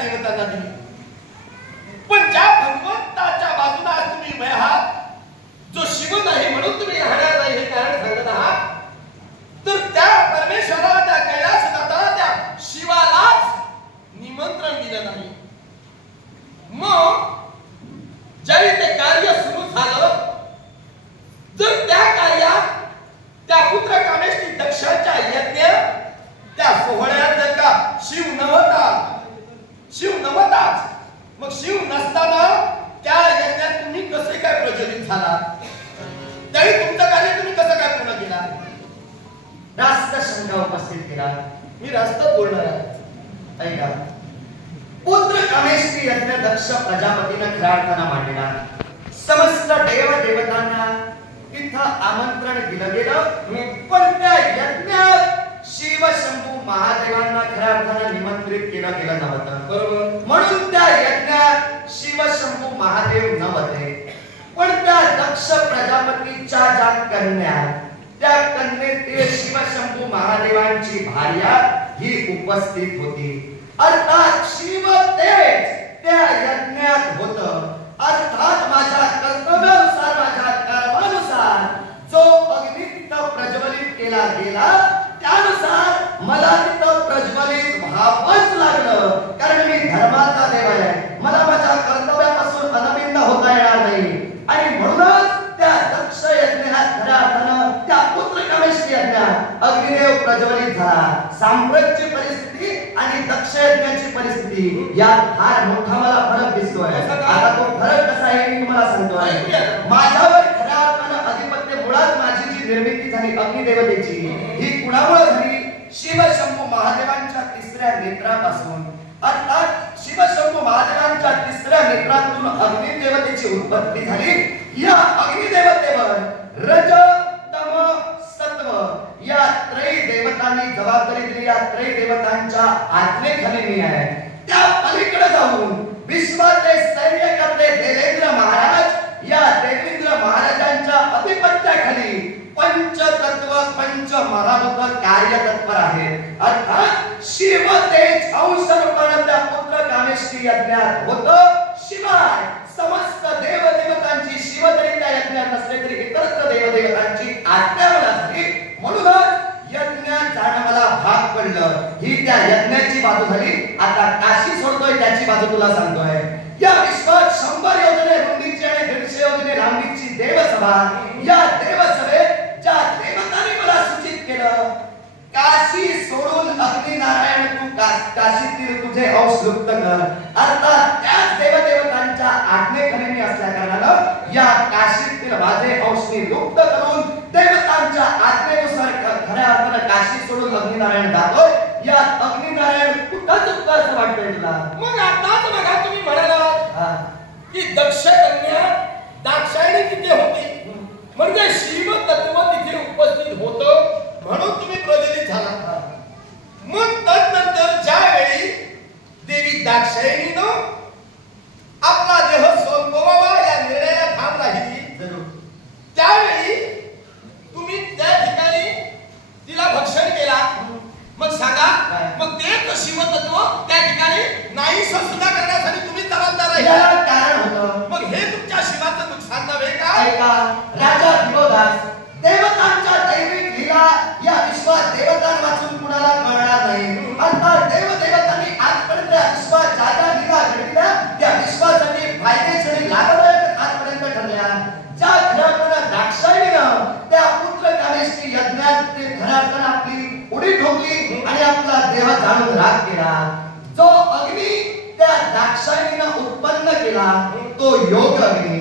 देवतांना दिली, पण ज्या भगवंताच्या बाजूला तुम्ही उभे आहात, जो शिव नाही म्हणून तुम्ही राहणार नाही हे कारण सांगत आहात, तर त्या परमेश्वराला, त्या कैलासनाथाला, त्या शिवालाच निमंत्रण दिलं नाही. मग ज्यावेळी ते कार्य सुरू झालं, जर त्या कार्यात त्या पुत्र कामेष्टी दक्षाच्या यज्ञ त्या सोहळ्यात जर का शिव नव्हताच, मग शिव नसताना त्या यज्ञात तुम्ही कसे काय प्रज्वलित झाला, त्यावेळी तुमचं कार्य तुम्ही कसं काय पूर्ण केला? रास्त शंका उपस्थित केला. मी रास्त बोलणार आहे, ऐका. पुत्र कामेष्टी यज्ञ दक्ष प्रजापतीनं खऱ्या अर्थानं मांडलेला. समस्त देव देवतांना तिथं आमंत्रण दिलं गेलं, पण त्या यज्ञात शिव शंभू महादेवांना खऱ्या अर्थानं निमंत्रित केलं गेलं नव्हतं. बरोबर. म्हणून त्या यज्ञात शिव शंभू महादेव नव्हते, पण त्या दक्ष प्रजापतीच्या ज्या कन्या, त्या कन्येतील शिव शंभू महादेवांची भार्या ही उपस्थित होती. अर्थात शिव तेज त्या यज्ञात होतं. अर्थात माझ्या कर्तव्यानुसार, माझ्या कर्मानुसार जो अग्नी तिथं प्रज्वलित केला गेला, त्यानुसार मला तिथं प्रज्वलित व्हावंच लागलं, कारण मी धर्माचा देव आहे. मला माझ्या कर्तव्यापासून अनभिन्न होता येणार नाही. आणि म्हणूनच त्या दक्ष यज्ञात खऱ्या अर्थानं त्या पुत्र कामेष्टी यज्ञात अग्निदेव प्रज्वलित झाला. सांप्रतची परिस्थिती आणि दक्ष यज्ञाची परिस्थिती यात फार मोठा मला फरक दिसतोय. आता तो फरक कसा आहे मी तुम्हाला सांगतोय. माझ्यावर खऱ्या अर्थानं आधिपत्य, मुळात माझी जी निर्मिती झाली अग्निदेवतेची, ही कुणामुळे झाली? शिव शंभू महादेवांच्या तिसऱ्या नेत्रापासून. अर्थात शिव शंभू महादेवांच्या तिसऱ्या नेत्रातून अग्निदेवतेची उत्पत्ती झाली. या अग्निदेवतेवर रज तम सत्व या त्रयी देवतांनी जबाबदारी दिली. या त्रयी देवतांच्या आज्ञेखाली मी आहे. त्या पलीकडे जाऊन विश्वाचे सैन्य करते देवेंद्र महाराज, या देवेंद्र महाराजांच्या अधिपत्याखाली पंचतत्व पंच महाभूत कार्य तत्पर आहेत. अर्थात शिव तेज अंश रूपाने त्या पुत्र कामेष्टी यज्ञात होतं. शिवाय समस्त देवदेवतांची, शिव जरी त्या यज्ञात नसले तरी इतरत्र देवदेवतांची आज्ञा मला झाली. म्हणूनच यज्ञात जाणं मला भाग पडलं. ही त्या यज्ञाची बाजू झाली. आता काशी सोडतोय त्याची बाजू तुला सांगतोय. या विश्वात 100 योजने रुंदीची आणि 150 योजने लांबीची देवसभा, या देवसभेत ज्या देवतांनी मला सूचित केलं, काशी सोडून अग्निनारायण तू काशीतील तुझे अंश लुप्त कर. अर्थात त्याच देवदेवतांच्या आज्ञेखाली मी असल्या कारणानं या काशीतील माझे अंश मी लुप्त करून देवतांच्या आज्ञेनुसार खऱ्या अर्थानं काशी सोडून अग्निनारायण जातोय. या अग्निनारायण कुठं चुकतं असं वाटतंय तुला? मग आताच बघा तुम्ही म्हणालात की दक्ष कन्या दाक्षायणी तिथे होती, म्हणजे शिव तत्व तिथे उपस्थित होतं, म्हणून तुम्ही प्रज्वलित झाला. मग तदनंतर ज्यावेळी देवी दाक्षायणीनं आपला देह सोडवावा या निर्णयाला ठाम राहिली, त्यावेळी तुम्ही त्या ठिकाणी तिला भक्षण केला. मग सांगा, मग ते शिवतत्व त्या ठिकाणी नाहीस सुद्धा करण्यासाठी तुम्ही जबाबदार आहे. कारण होतं. मग हे तुमच्या शिवाचं नुकसान नव्हे का? ऐका, राजा दिवोदास, देवतांच्या दैविक लीला या विश्वात देवतांपासून कुणाला कळणार नाही. अर्थात देवदेवतांनी आजपर्यंत विश्वात ज्या लीला घडविल्या त्या विश्वासाठी फायदेशीर लाभदायक आजपर्यंत ठरल्या. ज्या खऱ्या दाक्षायणीनं त्या पुत्र कामेष्टी यज्ञात ते खऱ्या अर्थानं आपली उडी ठोकली आणि आपला देह जाळून राख केला. जो अग्नी त्या दाक्षायणीनं उत्पन्न केला तो योग अग्नी.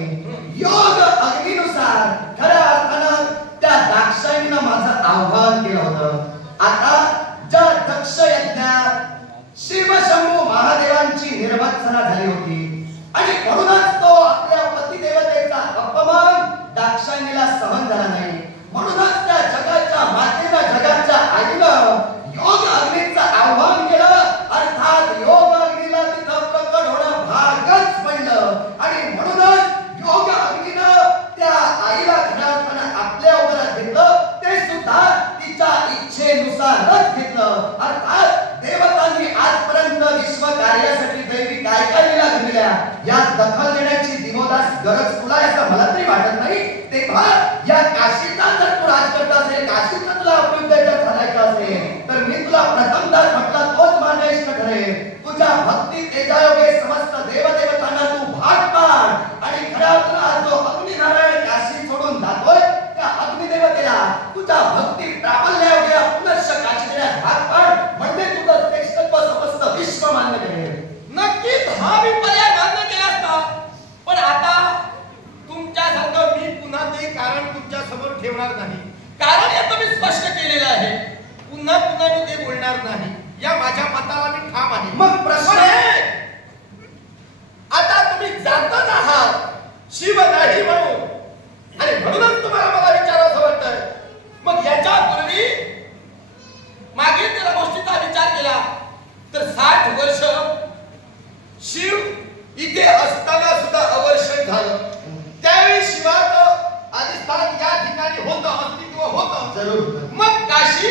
योग अग्नीनुसार खऱ्या अर्थानं त्या दाक्षायणीनं माझं आव्हान केलं होतं. आता ज्या दक्ष यज्ञात शिवशंभू महादेवांची निर्वत्सना झाली होती आणि म्हणूनच तो आपल्या पतिदेवतेचा अपमान दाक्षायणीला सहन झाला नाही. म्हणूनच त्या जगाच्या मातेला, जगाच्या आईनं योग अग्नीचं आव्हान केलं. अर्थात योग अग्नीला तिथं प्रकट होणं भागच पडलं आणि म्हणूनच योग अग्नीनं त्या आईला खऱ्या अर्थानं आपल्या उदरात घेतलं. ते सुद्धा तिच्या इच्छेनुसारच घेतलं. अर्थात देवतांनी आजपर्यंत विश्व कार्यासाठी गरज तुला याचा मला तरी वाटत नाही. तेव्हा या काशीचा जर तू राज करत असेल, काशीचा तुला अभ्युदय जर घालायचा असेल, तर मी तुला प्रथमतः म्हटलं तोच माझा इष्ट ठरेल. तुझ्या भक्ती तेजायोगे समस्त देवदेवतांना तू भाग पाड आणि खऱ्या अर्थानं जो अग्निनारायण काशी सोडून जातोय त्या अग्निदेवतेला तुझ्या भक्ती प्राबल्यायोगे पुनश्च काशीला भाग पाड, म्हणजे तुझं श्रेष्ठत्व समस्त विश्व मान्य करेल. नक्कीच हा मी पर्याय मान्य केला असता, पण आता तुमच्यासारखं मी पुन्हा ते कारण तुमच्या समोर ठेवणार नाही. कारण याचं मी स्पष्ट केलेलं आहे. पुन्हा पुन्हा मी ते बोलणार नाही, या माझ्या मताला मी ठाम आहे. मग प्रश्न आता तुम्ही जाणतच आहात शिव नाही म्हणून, आणि म्हणूनच तुम्हाला मला विचारायचं वाटतंय. मग याच्या पूर्वी मागील त्या गोष्टीचा विचार केला तर 60 वर्ष शिव इथे असताना सुद्धा अवर्षण झालं. त्यावेळी शिवाचं अधिष्ठान या ठिकाणी होतं, अस्तित्व होतं. जरूर. मग काशी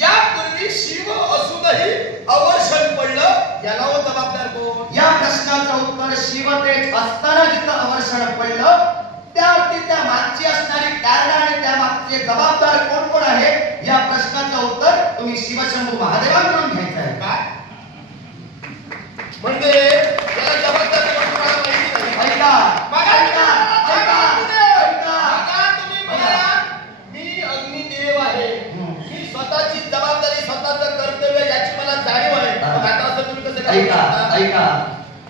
यापूर्वी शिव असूनही अवर्षण पडलं, याला हो जबाबदार कोण? या प्रश्नाचं उत्तर शिवतेज असताना जिथं अवर्षण पडलं त्यावरती त्या मागची असणारी कारण आणि त्या मागचे जबाबदार कोण कोण आहे या प्रश्नाचं उत्तर तुम्ही शिवशंभू महादेवांकडून घ्यायचं आहे. काय म्हणजे याला जबाबदार कोण तुम्हाला माहिती नाही? ऐका तुम्ही म्हणाला मी अग्निदेव आहे, मी स्वतःची जबाबदारी स्वतःचं कर्तव्य याची मला जाणीव आहे. आता असं तुम्ही कसं काय ऐका ऐका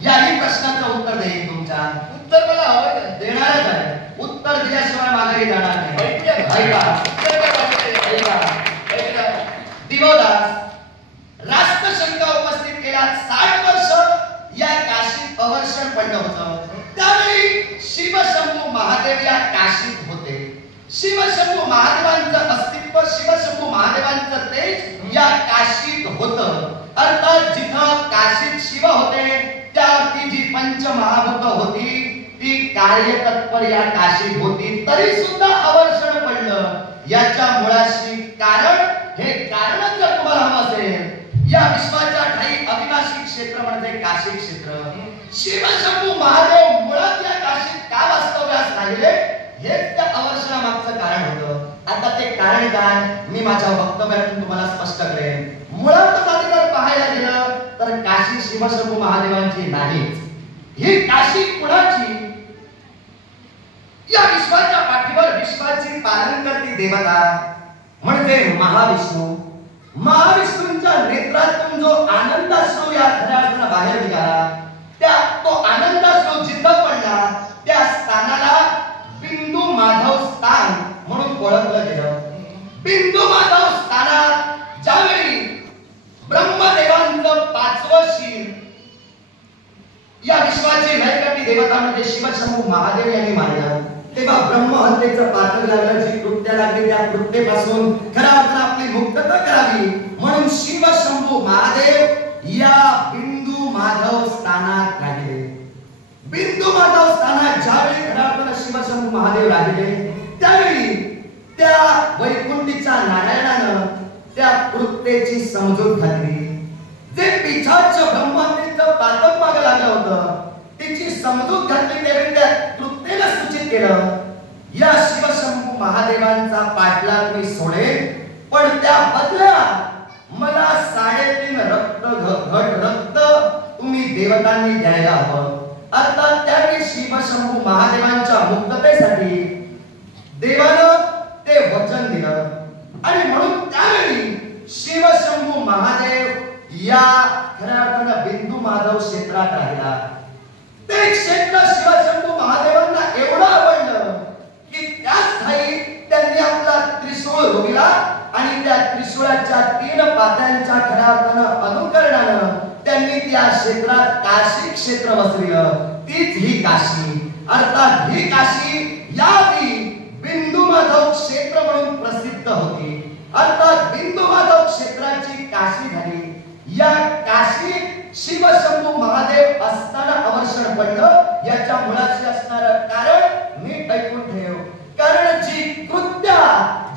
याही प्रश्नाचं उत्तर देईन. तुमच्या उत्तर मला हवं आहे, देणारच आहे. उत्तर दिल्याशिवाय माघारी जाणार नाही. ऐकूया. ऐका ऐका दिवोदास राष्ट्रशंका उपस्थित केला. 60 वर्ष या काशीत अवर्षण पडलं होतं. त्यावेळी शिवशंभू महादेव या काशीत होते. शिवशंभू महादेवांचं अस्तित्व, शिवशंभू महादेवांचं तेज या काशीत होतं. अर्थात जिथं काशीत शिव होते त्यावरती जी पंचमहाभूत होती ती कार्यतत्पर या काशीत होती, तरी सुद्धा अवर्षण पडलं. याच्या मुळाशी कारण, हे कारण जर तुम्हाला हवं असेल, या विश्वाच्या ठाई अविनाशी क्षेत्र म्हणजे काशी क्षेत्र. शिवशंभू महादेव मुळात या काशीत का वास्तव्यास राहिले हेच त्या अवर्षणामागचं कारण होतं. आता ते कारण काय मी माझ्या वक्तव्यातून तुम्हाला स्पष्ट करेन. मुळात आधी जर पाहायला गेलं तर काशी शिवशंभू महादेवांची नाहीच. ही काशी कुणाची? या विश्वाच्या पाठीवर विश्वाची पालन करती देवता म्हणजे महाविष्णू. महाविष्णूंच्या नेत्रातून जो आनंदाश्रू या खऱ्या अर्थानं बाहेर निघाला, त्या तो आनंदाश्रू जिथं पडला त्या स्थानाला बिंदू माधव स्थान म्हणून ओळखलं गेलं. बिंदू माधव स्थानात ज्यावेळी ब्रह्मदेवांचं 5वं शीर या विश्वाचे नैकटी देवता म्हणजे शिवशंभू महादेव यांनी मांडलं, तेव्हा ब्रह्महत्येचं पातक लागलं. जी कृत्य लागली त्या कृत्येपासून खऱ्या अर्थानं आपली मुक्तता करावी म्हणून शिवशंभू महादेव या बिंदू माधव स्थानात राहिले. बिंदू माधव स्थानात ज्यावेळी खऱ्या अर्थानं शिवशंभू महादेव राहिले त्यावेळी त्या वैकुंठीच्या नारायणानं त्या कृत्येची समजूत घातली. जे पिछाच ब्रह्महत्येचं पातक मागे लागलं होतं त्याची समजूत घातली. त्यावेळी त्या कृत्येला सूचित केलं या शिवशंभू महादेवांचा पाठलाग मी सोडेन, पण त्या बदल्यात मला 3.5 घट रक्त तुम्ही देवतांनी द्यायला हवं. अर्थात त्यावेळी शिवशंभू महादेवांच्या मुक्ततेसाठी देवानं ते वचन दिलं आणि म्हणून त्यावेळी शिवशंभू महादेव या खऱ्या अर्थानं बिंदू माधव क्षेत्रात राहिला. ते क्षेत्र शिवशंभू महादेवांना एवढं आवडलं की त्याच ठाई त्यांनी आपला त्रिशूळ रोविला आणि त्या त्रिशूळाच्या 3 पात्यांच्या खऱ्या अर्थानं अनुकरणानं त्यांनी त्या क्षेत्रात काशी क्षेत्र वसविलं. तीच ही काशी. अर्थात ही काशी याआधी बिंदू माधव क्षेत्र म्हणून प्रसिद्ध होती. अर्थात बिंदू माधव क्षेत्राची काशी झाली. या काशी शिवशंभू महादेव असताना अवर्षण पडलं. याच्या मुळाशी असणारं कारण नीट ऐकून ठेव. कारण जी कृत्य,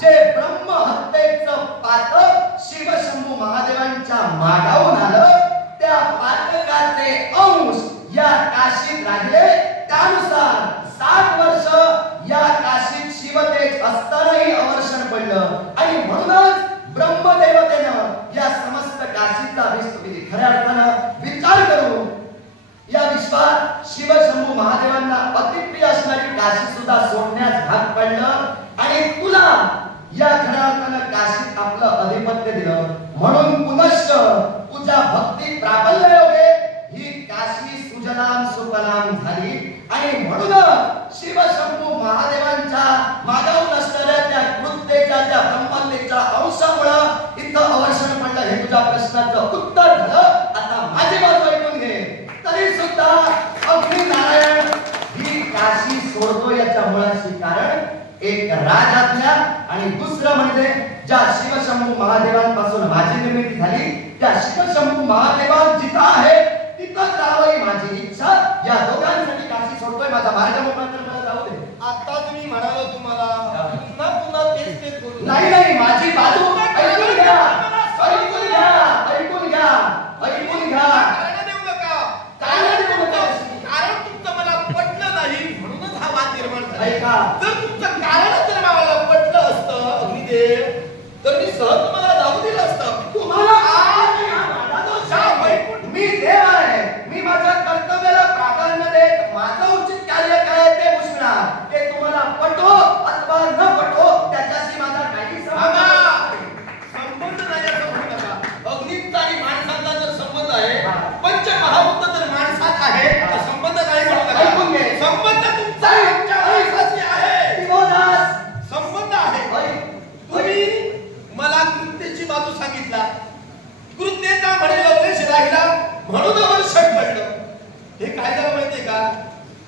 जे ब्रह्महत्येचं पातक शिवशंभू महादेवांच्या मागावून आलं त्या पातकाचे अंश या काशीत राहिले. त्यानुसार काशीचा विस्तार खऱ्या अर्थानं विचार करून या विश्वात शिवशंभू महादेवांना अतिप्रिय असणारी काशी सुद्धा सोडण्यास भाग पडलं आणि तुला या खऱ्या अर्थानं काशीत आपलं अधिपत्य दिलं. म्हणून पुनश्च तुझ्या भक्ती प्राबल्य योगे ही काशी सुजलाम सुफलाम झाली आणि म्हणूनच शिवशंभू महादेवांच्या मागावून असणाऱ्या त्या कृत्येच्या त्या ब्रह्मतेच्या अंशामुळे इथं अवर्षण पडलं. हे तुझ्या प्रश्नाचं उत्तर झालं. आता माझी बाजू ऐकून घे. तरी सुद्धा अग्नी नारायण ही काशी सोडतो याच्या मुळाशी कारण एक राजाज्ञा आणि दुसरं म्हणजे ज्या शिवशंभू महादेवांपासून माझी निर्मिती झाली त्या शिवशंभू महादेवान जिथं आहे तिथंच राहावी माझी इच्छा. या दोघांसाठी काशी सोडतोय. माझा मार्ग मोकळा कर, मला जाऊ दे. आता तुम्ही म्हणालो तुम्हाला पुन्हा पुन्हा तेच बोलू. नाही माझी बाजू ऐकून घ्या, ऐकून घ्या, ऐकून घ्या, ऐकून घ्या. कारण देऊ नका. कारण तुमचं मला पटलं नाही म्हणूनच हा वाद निर्माण झाला. ऐका, जर तुमचं कारण जर मला पटलं असतं अग्निदेव तर मी सहज तुम्हाला जाऊ दिलं असतं. तुम्हाला मी देव आहे. मी माझ्या कर्तव्याला प्राधान्य देत माझं उचित कार्य काय ते पुसणार. ते तुम्हाला पटो अथवा न पटो त्याच्याशी माझा काही संबंध नाही असं म्हणू नका. अग्नीचा आणि माणसाचा जर संबंध आहे पंचमहाभूत जर माणसात आहे तर संबंध नाही म्हणू नका. ऐकून घे. संबंध तुमचा आमच्या माणसाशी आहे. दिवोदास संबंध आहे. तुम्ही मला कृत्येची बाजू सांगितला. कृत्येचा म्हणे लवलेश राहिला म्हणून वर्षण पडलं. हे काय झालं माहितीये का?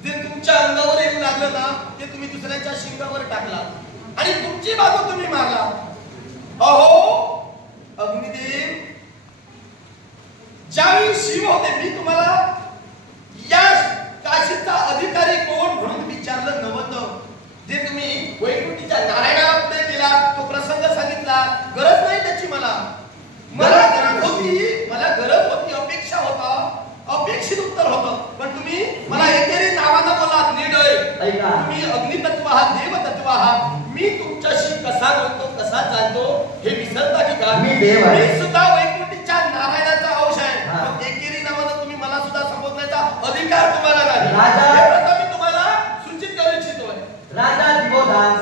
जे तुमच्या अंगावर येऊ लागलं ना ते तुम्ही दुसऱ्याच्या शिंगावर टाकला आणि तुमची बाजू तुम्ही मारला. अहो अग्निदेव, ज्यावेळी शिव होते मी तुम्हाला या काशीचा अधिकारी कोण म्हणून विचारलं नव्हतं. जे तुम्ही वैकुंठीच्या नारायणाला पुढे दिला तो प्रसंग सांगितला. गरज नाही त्याची मला गरज होती, अपेक्षा होता, अपेक्षित उत्तर होतं. पण तुम्ही मला एकेरी नावानं बोलात निर्णय. तुम्ही अग्नितत्व आहात, देवतत्व आहात. मी तुमच्याशी कसा बोलतो कसा चालतो हे विसरता की का? मी देव आहे. मी सुद्धा वैकुंठीच्या नारायणाचा अंश आहे. एकेरी नावानं तुम्ही मला सुद्धा संबोधण्याचा अधिकार तुम्हाला नाही. हे प्रथम मी तुम्हाला सूचित करू इच्छितोय. राजा दिवोदास,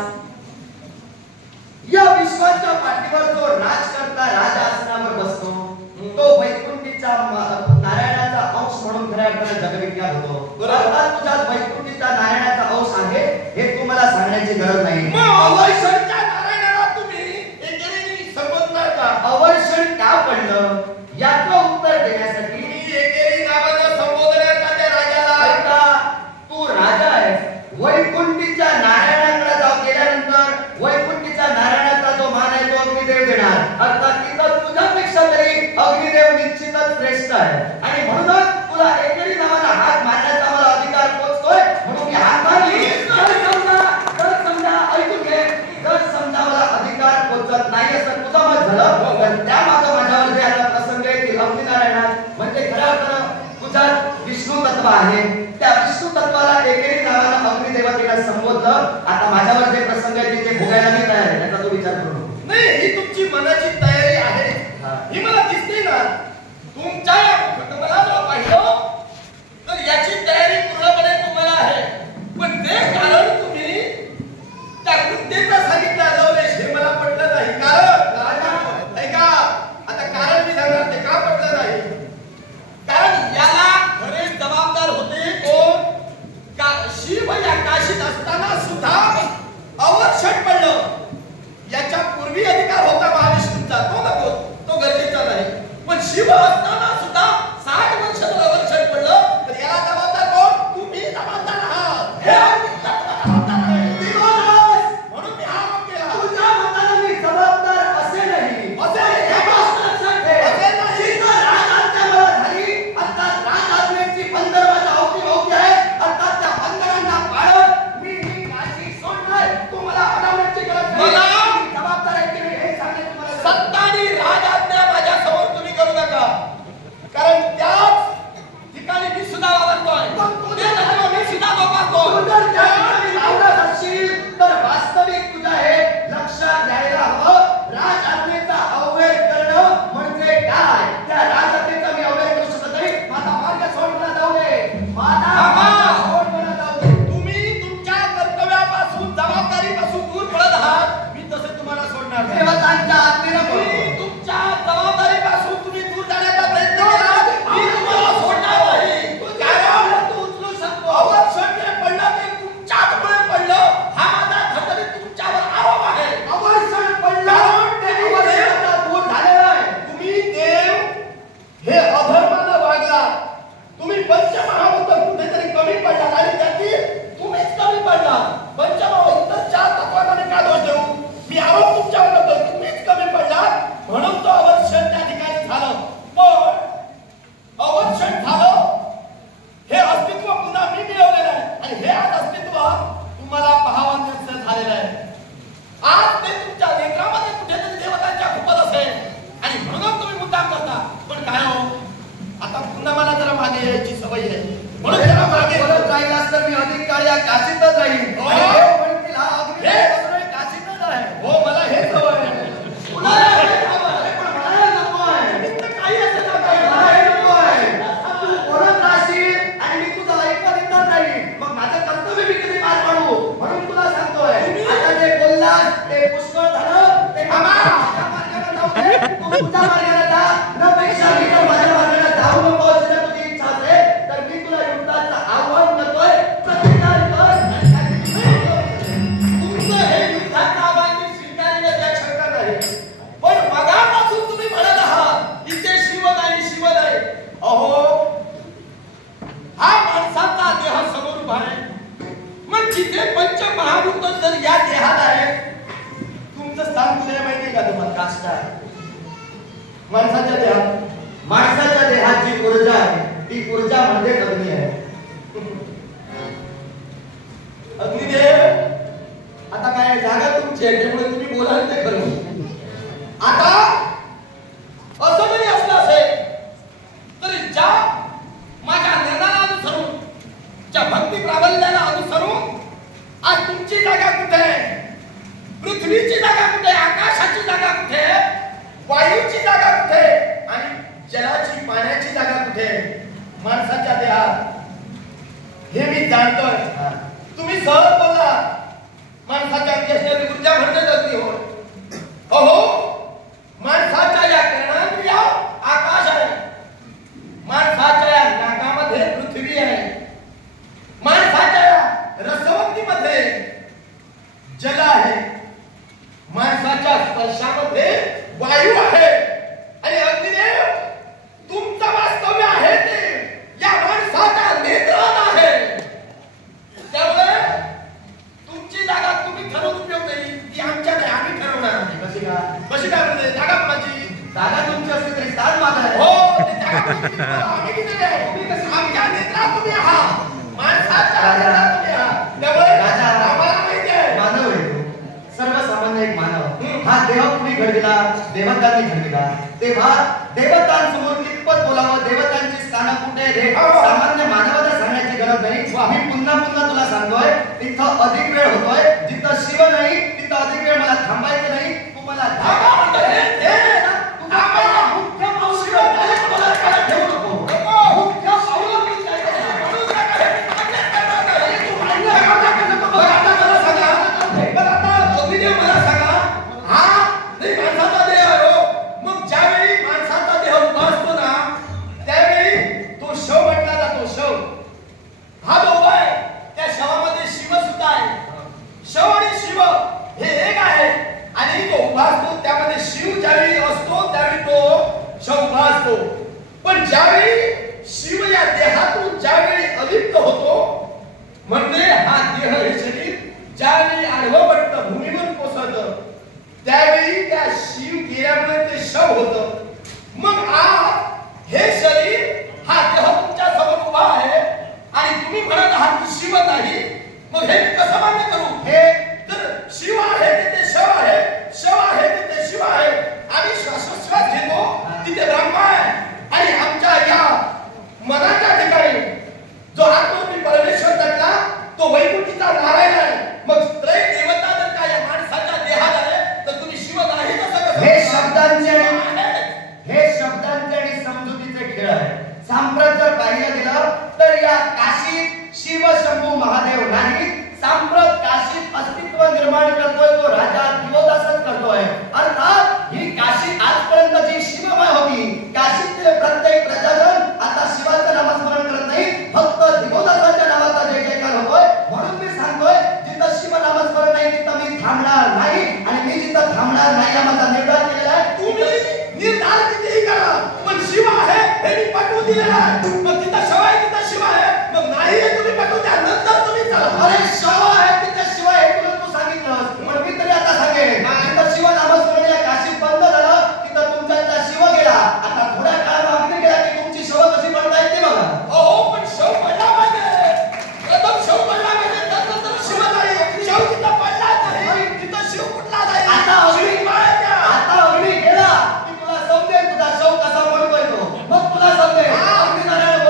या विश्वाच्या पाठीवर जो राजकर्ता राजा आसनावर बसतो तो वैकुंठीचा नारायणाचा अंश म्हणून खऱ्या अर्थाने जगविख्यात होतो. अर्थात तुझ्यात वैकुंठीचा नारायणाचा अंश आहे हे तू मला सांगण्याची गरज नाही. अवर्षणच्या नारायणाला तुम्ही एकेरी संबोधणार का? अवर्षण का पडलं याचं उत्तर देण्यासाठी तुम्ही एकेरी नावानं संबोधणार का त्या राजाला? ऐका, तू राजा आहेस. वैकुंठीच्या नारायणाकडे जाऊ गेल्यानंतर वैकुंठीच्या नारायणाचा जो मान आहे तो अग्निदेव देणार. अर्थात तिथं तुझ्यापेक्षा तरी अग्निदेव निश्चितच श्रेष्ठ आहे आणि म्हणूनच तुला एकेरी नावाला हात मारण्याचा मला अधिकार पोचतोय म्हणून मी हात मारली. जर समजा ऐकून घे, जर समजा मला अधिकार पोचत नाही असं तुझं मत झालं तर त्या मागं माझ्यावर जे आता प्रसंग येतील अग्निनारायणात म्हणजे खऱ्या अर्थानं तुझ्यात विष्णू तत्व आहे. त्या विष्णू तत्वाला एकेरी नावानं अग्निदेवतेला संबोधलं. आता माझ्यावर जे प्रसंग आहेत ते भोगायला मी तयार आहे. याचा तू विचार करू नको. नाही, ही तुमची मनाची तयारी आहे ही मला दिसते ना. तुमच्या या कुटुंबाला जर पाहिलं तर याची तयारी पूर्णपणे तुम्हाला आहे. पण ते कारण तुम्ही त्या कृत्येचा सांगितलं लवलेश हे मला पटलं नाही. कारण ऐका, आता कारण मी सांगणार ते का पटलं नाही. कारण याला खरे जबाबदार होते कोण? शिव या काशीत असताना सुद्धा अवर्षण पडलं. याच्या पूर्वी अधिकार होता महाविष्णूंचा, तो नको, तो गरजेचा नाही. पण शिव असताना सुद्धा 60 वर्ष जर अवर्षण पडलं तर याला जबाबदार कोण? तुम्ही जबाबदार आहात. म्हणून मी हा आरोप केला. तुझ्या मताला मी जबाबदार असे नाही. अर्थात राजआज्ञेची 15 माझ्या अवतीभोवती आहे. अर्थात त्या 15 पाळत मी ही काशी सोडणार. तुम्हाला अडवण्याची गरज नाही. जबाबदार आहे की नाही हे सांगणे तुम्हाला. सत्ता आणि राजआज्ञा माझ्या समोर तुम्ही करू नका. कारण त्याच ठिकाणी मी सुद्धा वावरतोय. मी सुद्धा जोपासतो. जर त्या ठिकाणी लावणार असशील तर वास्तविक तुझ्या हे लक्षात घ्यायला हवं. राजआज्ञेचा अवहेळ करणं म्हणजे काय? त्या काशीतच राहील. हो. आणि देव म्हणतील हा अग्नी हे. अजूनही काशीतच आहे. हो मला हेच हवं आहे. तुला हे हवं आहे, पण मला हे नको आहे. निमित्त काही असेल ना मला काही. हे नको आहे. तू परत राहशील आणि मी तुझं ऐकत येणार नाही. मग माझं कर्तव्य मी कधी पार पाडू? म्हणून तुला सांगतोय आता जे बोललास ते पुष्कळ झालं. ते मामा. तुझ्या मार्गाने जाऊ दे. तू तुझ्या मार्गाने जा. नपेक्षा मी तर माझ्या मार्गाने जाऊ नको जर तुझी इच्छा असेल तर मी तुला युद्धाचं आव्हान करतोय. प्रतिकार कर आणि काहीतरी कर. तुमचं हे युद्धाचं आव्हान मी स्वीकारलं त्यात शंका नाही. पण मगापासून तुम्ही म्हणत आहात इथे शिव नाही शिव नाही. अहो हा माणसाचा देह समोर उभा आहे. मग जिथे पंचमहाभूत जर या देहात आहेत तुमचं स्थान कुठे आहे माहितीये का तुम्हाला? काष्ट आहे. माणसाच्या देहात जी ऊर्जा आहे ती ऊर्जा म्हणजे अग्नी आहे. अग्निदेव आता काय जागा तुमची आहे त्यामुळे तुम्ही बोलाल ते खरं. आता असं जरी असलं असेल तरी ज्या माझ्या ज्ञानाला अनुसरून ज्या भक्ती प्राबल्याला अनुसरून आज तुमची जागा कुठे आहे? पृथ्वीची जागा कुठे आहे? आकाशाची जागा कुठे आहे? वायूची जागा कुठे आहे? आणि जलाची पाण्याची जागा कुठे आहे? माणसाच्या देहात. हे मी जाणतोय. तुम्ही सहज बोलला माणसाच्या अंत्येष्टेची ऊर्जा म्हणजे अग्नी होय. अहो माणसाच्या या कर्णांद्रिया आकाश आहे. माणसाच्या या नाकामध्ये पृथ्वी आहे. माणसाच्या या रसवंतीमध्ये जल आहे. माणसाच्या स्पर्शामध्ये वायू आहे. आणि अग्निदेव तुमचं वास्तव्य आहे ते या माणसाच्या नेत्रात आहे. त्यामुळे तुमची जागा तुम्ही ठरवून उपयोग नाही. ती आमच्याकडे आम्ही ठरवणार नाही. कशी काय म्हणजे जागा कोणाची? जागा तुमची असली तरी स्थान माझं आहे. हो ते जागा कोणाची? तुम्हाला आम्ही दिलेली आहे. तुम्ही कसं आमच्या नेत्रात तुम्ही आहात. माणसाच्या नेत्रात तुम्ही आहात. त्यामुळे राजा आम्हाला माहिती आहे. मानव आहे तो. सर्वसामान्य एक मानव. हा देह कुणी घडविला? देवतांनी घडविला. तेव्हा देवतांसमोर कितपत बोलावं? देवतांची स्थानं कुठे आहेत हे सामान्य मानवाला सांगण्याची गरज नाही. मी पुन्हा पुन्हा तुला सांगतोय तिथं अधिक वेळ होतोय. जिथं शिव नाही तिथं अधिक वेळ मला थांबायचं नाही. तू मला थांबा म्हणतोय. थांबा. मुख्य पाऊल ठेवू नको. मुख्य पाऊल पण ज्यावेळी शिव या देहातून ज्यावेळी अलिप्त होतो म्हणजे हा देह हे शरीर ज्यावेळी आडवं पडतं भूमीवर कोसळतं त्यावेळी त्या शिव गेल्यामुळे ते शव होतं. मग आज हे शरीर हा देह तुमच्या समोर उभा आहे आणि तुम्ही म्हणत आहात की शिव नाही. मग हे मी कसं मान्य करू? हे तर शिव आहे तिथे शव आहे. शव आहे तिथे शिव आहे. आम्ही श्वासोच्छ्वास घेतो तिथे ब्रह्मा आहे. आणि आमच्या या मनाच्या ठिकाणी जो आत्मरूपी परमेश्वर दटला तो वैकुंठीचा नारायण आहे. मग त्रय देवता जर का या माणसाच्या देहात आहे तर तुम्ही शिव नाही कसं कसं? हे शब्दांचे आणि समजुतीचे खेळ आहे. सांप्रत जर पाहिलं गेलं तर या काशीत शिव शंभू महादेव नाही. सांप्रत काशीत अस्तित्व निर्माण करतोय तो राजा दिवोदासच करतोय. अर्थात ही काशी आजपर्यंत जी शिवमय होती काशीतील प्रत्येक प्रजाजन आता शिवाचं नामस्मरण करत नाही. फक्त दिवोदासाच्या नावाचा जय जयकार होतोय. म्हणून मी सांगतोय जिथं शिव नामस्मरण नाही तिथं मी थांबणार नाही. आणि मी जिथं थांबणार नाही हा माझा निर्धार केलेला आहे. तुम्ही निर्धार कितीही करा पण शिव आहे हे मी पटवून दिलेलं आहे. मग तिथं शिव आहे तिथं शिव आहे. मग नाही हे तुम्ही पटवून द्या नंतर तुम्ही चला. अरे शिव आहे तिथं शिव आहे तुला तू सांगितलंस. पण मी तरी आता सांगेन तिथं शिव नामस्मरण या काशीत बंद झालं. तिथं तुमचा शिव गेला. आता थोड्या काळ मागणी गेला की तुमची शिव कशी पडता येते बघा. हो पण शव पडला पाहिजे. प्रथम शव पडला पाहिजे त्यानंतर शिव नाही. शव तिथं पडला नाही तिथं शिव कुठला नाही. आता अग्नी शिव आहे त्या. आता अग्नी गेला की तुला समजेल तुझा शव कसा पडतोय तो. मग तुला समजेल अग्नी नारायण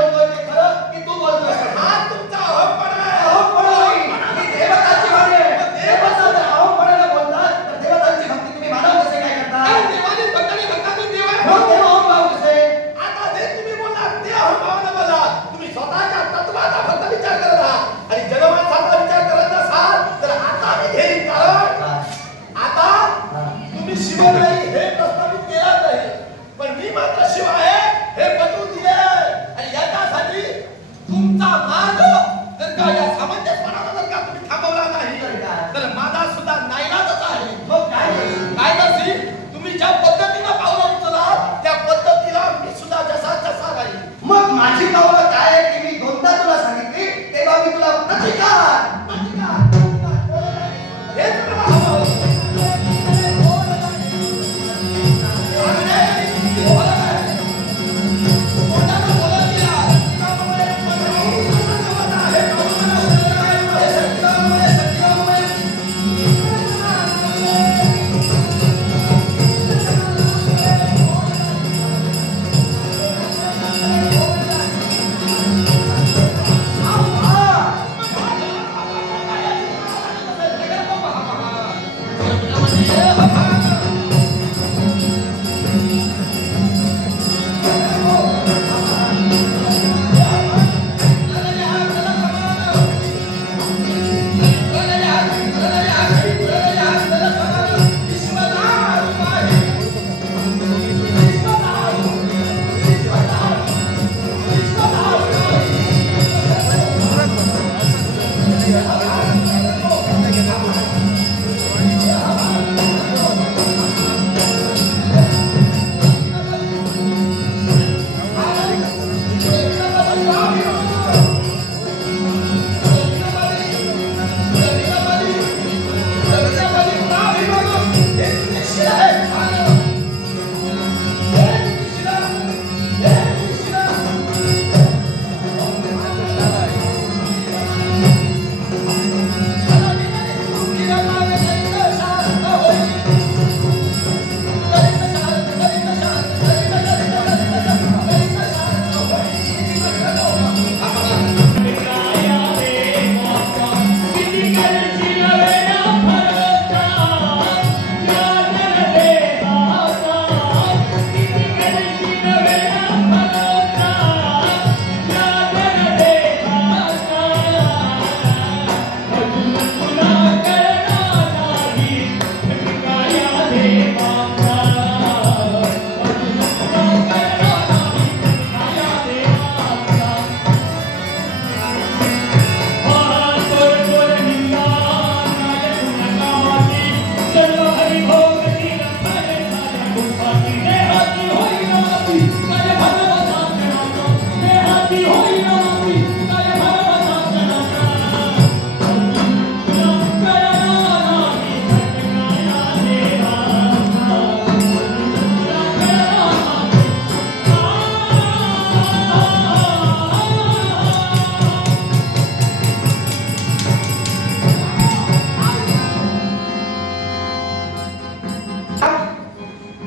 माझी पावलं काय आहे ती मी दोनदा तुला सांगितली, तेव्हा मी तुला प्रतिकार हेच तुला हवं.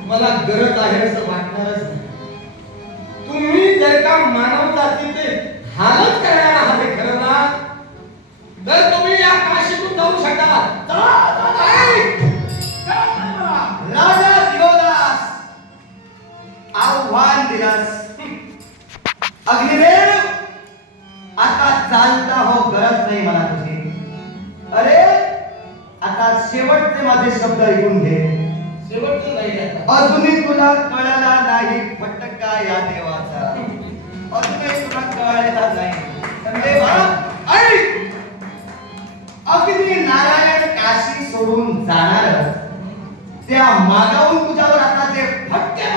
मला गरज आहे असं वाटणारच नाही. तुम्ही जर का मानव जातीचे हालच करणार आहात हे खरं ना, तर तुम्ही या काशीतून जाऊ शकता. राजा दिगोदास आव्हान दिलास. अग्निदेव आता चालता हो, गरज नाही मला तुझी. अरे आता शेवटचे माझे शब्द ऐकून घे. शेवटचं नाही आता. अजूनही तुला कळला नाही फटका या देवाचा. अजूनही तुला कळला नाही. देवा ऐक, अगदी नारायण काशी सोडून जाणार, त्या मागाहून तुझ्यावर आता जे फटके